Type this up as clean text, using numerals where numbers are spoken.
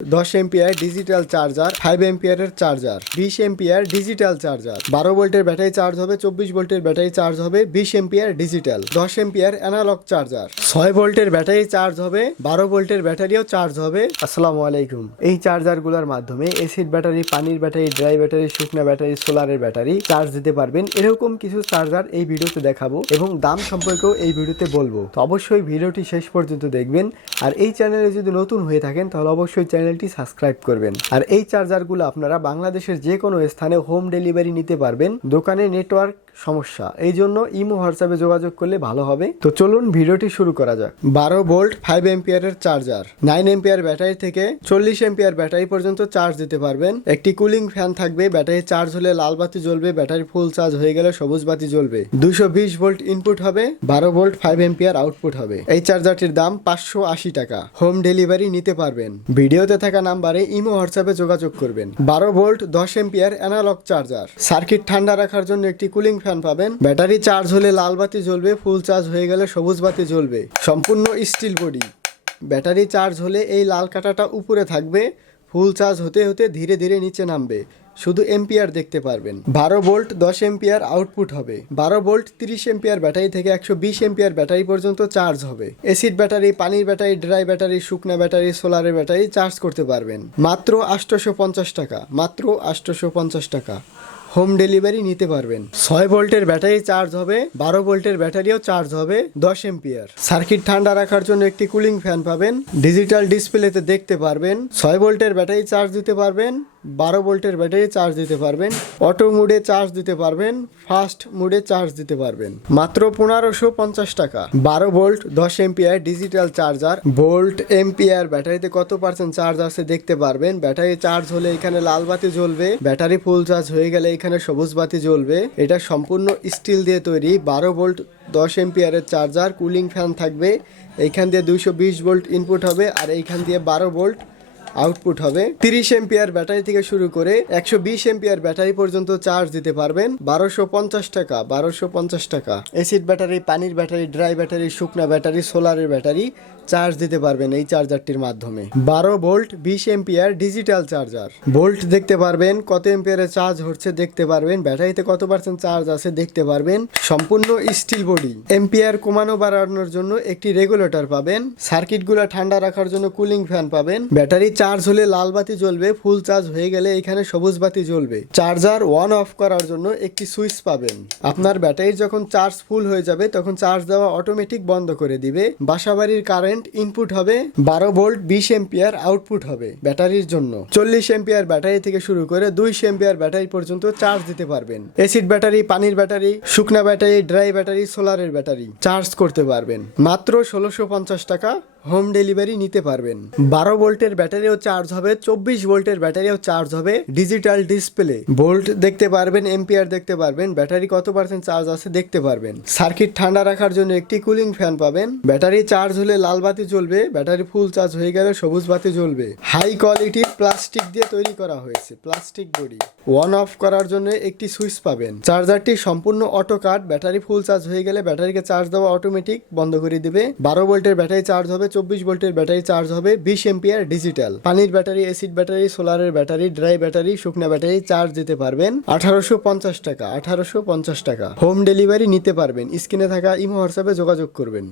10 ampere digital charger, 5 এম্পিয়ারের charger, 20 ampere digital charger, 12 ভোল্টের battery charge হবে, 24 ভোল্টের ব্যাটারি চার্জ হবে, 20 ampere digital, 10 ampere analog charger, 6 ভোল্টের ব্যাটারি চার্জ হবে, 12 ভোল্টের ব্যাটারিও চার্জ হবে। আসসালামু আলাইকুম। এই চার্জারগুলোর মাধ্যমে এসিড ব্যাটারি, পানির ব্যাটারি, ড্রাই ব্যাটারি, শুকনা ব্যাটারি, সোলারের ব্যাটারি চার্জ দিতে পারবেন। এরকম কিছু চার্জার এই ভিডিওতে দেখাবো এবং দাম সম্পর্কেও এই ভিডিওতে বলবো। তো অবশ্যই ভিডিওটি শেষ পর্যন্ত দেখবেন। আর এই চ্যানেলে যদি নতুন হয়ে থাকেন তাহলে অবশ্যই চ্যানেলটি সাবস্ক্রাইব করবেন। আর এই চার্জারগুলো আপনারা বাংলাদেশের যে কোনো স্থানে হোম ডেলিভারি নিতে পারবেন। দোকানে নেটওয়ার্ক সমস্যা, এই জন্য ইমো হোয়াটসঅ্যাপে যোগাযোগ করলে ভালো হবে। তো চলুন ভিডিওটি শুরু করা যাক। 12 ভোল্ট 5 এম্পিয়ারের চার্জার, 9 এম্পিয়ার ব্যাটারি থেকে 40 এম্পিয়ার ব্যাটারি পর্যন্ত চার্জ দিতে পারবেন। একটি কুলিং ফ্যান থাকবে, ব্যাটারি চার্জ হলে লাল বাতি জ্বলবে, ব্যাটারি ফুল চার্জ হয়ে গেলে সবুজ বাতি জ্বলবে। 220 ভোল্ট ইনপুট হবে, 12 ভোল্ট 5 এম্পিয়ার আউটপুট হবে। এই চার্জারটির দাম 580 টাকা। হোম ডেলিভারি নিতে পারবেন। ভিডিওতে থাকা নাম্বারে ইমো হোয়াটসঅ্যাপে যোগাযোগ করবেন। 12 volt 10 ampere analog charger, circuit ঠান্ডা রাখার জন্য একটি কুলিং ফ্যান পাবেন। ব্যাটারি চার্জ হলে লাল বাতি জ্বলবে, ফুল চার্জ হয়ে গেলে সবুজ বাতি জ্বলবে। সম্পূর্ণ স্টিল বডি। ব্যাটারি চার্জ হলে এই লাল কাঁটাটা উপরে থাকবে, ফুল চার্জ হতে হতে ধীরে ধীরে নিচে নামবে। শুধু এম্পিয়ার দেখতে পারবেন। 12 ভোল্ট 10 এম্পিয়ার আউটপুট হবে। 12 ভোল্ট 30 এম্পিয়ার ব্যাটারি থেকে 120 এম্পিয়ার ব্যাটারি পর্যন্ত চার্জ হবে। এসিড ব্যাটারি, পানির ব্যাটারি, ড্রাই ব্যাটারি, শুকনা ব্যাটারি, সোলারের ব্যাটারি চার্জ করতে পারবেন। মাত্র 850 টাকা। মাত্র 850 টাকা। হোম ডেলিভারি নিতে পারবেন। 6 ভোল্টের ব্যাটারি চার্জ হবে, 12 ভোল্টের ব্যাটারিও চার্জ হবে, 10 এম্পিয়ার। সার্কিট ঠান্ডা রাখার জন্য একটি কুলিং ফ্যান পাবেন। ডিজিটাল ডিসপ্লেতে দেখতে পারবেন। 6 ভোল্টের ব্যাটারি চার্জ দিতে পারবেন, 12 ভোল্টের ব্যাটারি চার্জ দিতে পারবেন, অটো মুডে চার্জ দিতে পারবেন, ফাস্ট মুডে চার্জ দিতে পারবেন। মাত্র 1550 টাকা। 12 volt 10 ampere digital charger. Volt ampere ব্যাটারিতে কত পার্সেন্ট চার্জ আছে দেখতে পারবেন। ব্যাটারি চার্জ হলে এখানে লাল বাতি জ্বলবে, ব্যাটারি ফুল চার্জ হয়ে গেলে এখানে সবুজ বাতি জ্বলবে। এটা সম্পূর্ণ স্টিল দিয়ে তৈরি। 12 ভোল্ট 10 এম্পিয়ারের চার্জার, কুলিং ফ্যান থাকবে। এইখান দিয়ে 220 ভোল্ট ইনপুট হবে আর এইখান দিয়ে 12 ভোল্ট আউটপুট হবে। 30 এম্পিয়ার ব্যাটারি থেকে শুরু করে 120 এম্পিয়ার ব্যাটারি পর্যন্ত চার্জ দিতে পারবেন। 1250 টাকা। 1250 টাকা। এসিড ব্যাটারি, পানির ব্যাটারি, ড্রাই ব্যাটারি, শুকনা ব্যাটারি, সোলারের ব্যাটারি চার্জ দিতে পারবেন এই চার্জারটির মাধ্যমে। 12 volt 20 ampere digital charger. Volt দেখতে পারবেন, কত এম্পিয়ারে চার্জ হচ্ছে দেখতে পারবেন, ব্যাটারিতে কত পার্সেন্ট চার্জ আছে দেখতে পারবেন। সম্পূর্ণ স্টিল বডি। এম্পিয়ার কমানো বাড়ানোর জন্য একটি রেগুলেটর পাবেন। সার্কিটগুলো ঠান্ডা রাখার জন্য কুলিং ফ্যান পাবেন। ব্যাটারি চার্জ হলে লাল বাতি জ্বলবে, ফুল চার্জ হয়ে গেলে এখানে সবুজ বাতি জ্বলবে। চার্জার অন অফ করার জন্য একটি সুইচ পাবেন। আপনার ব্যাটারি যখন চার্জ ফুল হয়ে যাবে তখন চার্জ দেওয়া অটোমেটিক বন্ধ করে দিবে। বাসাবাড়ির কারেন্ট ইনপুট হবে, 12 ভোল্ট 20 এম্পিয়ার আউটপুট হবে। ব্যাটারির জন্য 40 এম্পিয়ার ব্যাটারি থেকে শুরু করে 200 এম্পিয়ার ব্যাটারি পর্যন্ত চার্জ দিতে পারবেন। এসিড ব্যাটারি, পানির ব্যাটারি, শুকনা ব্যাটারি, ড্রাই ব্যাটারি, সোলারের ব্যাটারি চার্জ করতে পারবেন। মাত্র 1650 টাকা। হোম ডেলিভারি নিতে পারবেন। 12 ভোল্টের ব্যাটারিও চার্জ হবে, 24 ভোল্টের ব্যাটারিও চার্জ হবে। Digital display. ভোল্ট দেখতে পারবেন, এম্পিয়ার দেখতে পারবেন, ব্যাটারি কত পার্সেন্ট চার্জ আছে দেখতে পারবেন। সার্কিট ঠান্ডা রাখার জন্য একটি কুলিং ফ্যান পাবেন। ব্যাটারি চার্জ হলে লাল বাতি জ্বলবে, ব্যাটারি ফুল চার্জ হয়ে গেলে সবুজ বাতি জ্বলবে। হাই কোয়ালিটির প্লাস্টিক দিয়ে তৈরি করা হয়েছে, প্লাস্টিক বডি। অন অফ করার জন্য একটি সুইচ পাবেন। চার্জারটি সম্পূর্ণ auto cut. Battery full charge হয়ে গেলে ব্যাটারিকে চার্জ দেওয়া অটোমেটিক বন্ধ করে দিবে। 12 ভোল্টের ব্যাটারি চার্জ হবে, 24 ভোল্টের ব্যাটারি চার্জ হবে, 20 এম্পিয়ার ডিজিটাল। পানির ব্যাটারি, এসিড ব্যাটারি, সোলারের ব্যাটারি, ড্রাই ব্যাটারি, শুকনা ব্যাটারি চার্জ দিতে পারবেন। 1850 টাকা। 1850 টাকা। হোম ডেলিভারি নিতে পারবেন। স্ক্রিনে থাকা ইমো হোয়াটসঅ্যাপে যোগাযোগ করবেন।